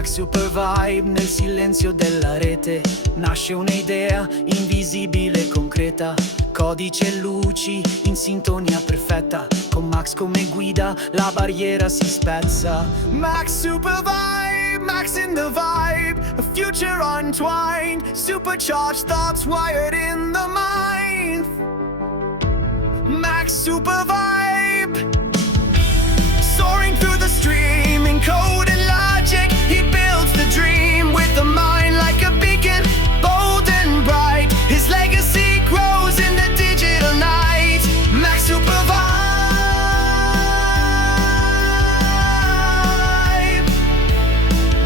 Max Super Vibe, nel silenzio della rete nasce un'idea invisibile e concreta. Codice e luci in sintonia perfetta, con Max come guida la barriera si spezza. Max Super Vibe, Max in the vibe, a future untwined, supercharged thoughts wired in the mind. Max Super Vibe, soaring through the stream in code and logic, he builds the dream with a mind like a beacon, bold and bright. His legacy grows in the digital night. Max Super Vibe.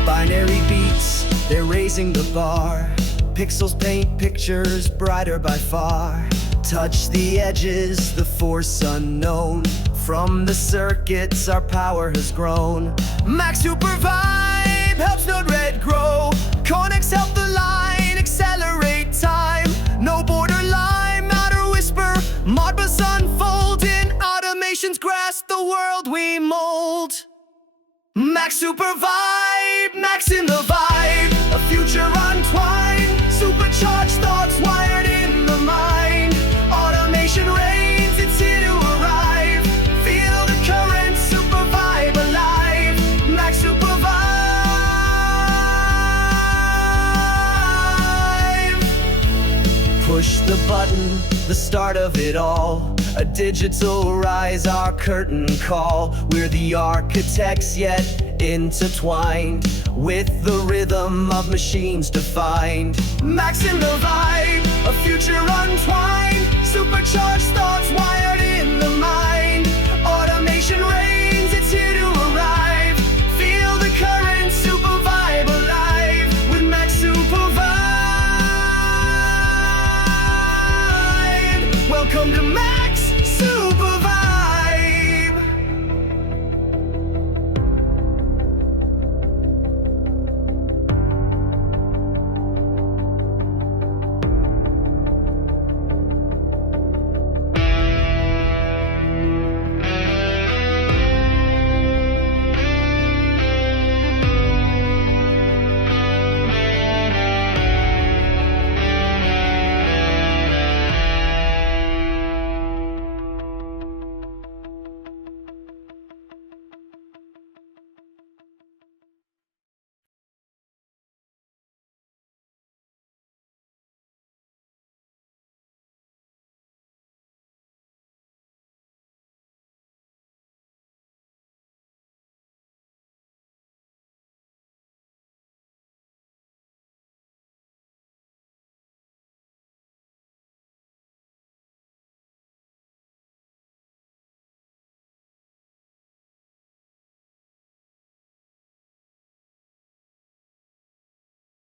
Binary beats, they're raising the bar. Pixels paint pictures brighter by far. Touch the edges, the force unknown. From the circuits our power has grown. Max Super Vibe helps Node-RED grow. Connects help the line accelerate time. No borderline, matter whisper, Modbus unfolding. Automations grasp the world we mold. Max Super Vibe, Max in the vibe, a future untwined, supercharged thoughts wired in the mind. Automation reigns, it's here to arrive. Feel the current, Super Vibe alive. Max Super Vibe. Push the button, the start of it all. A digital rise, our curtain call. We're the architects yet intertwined, with the rhythm of machines defined. Max in the vibe, a future untwined, supercharged thoughts wired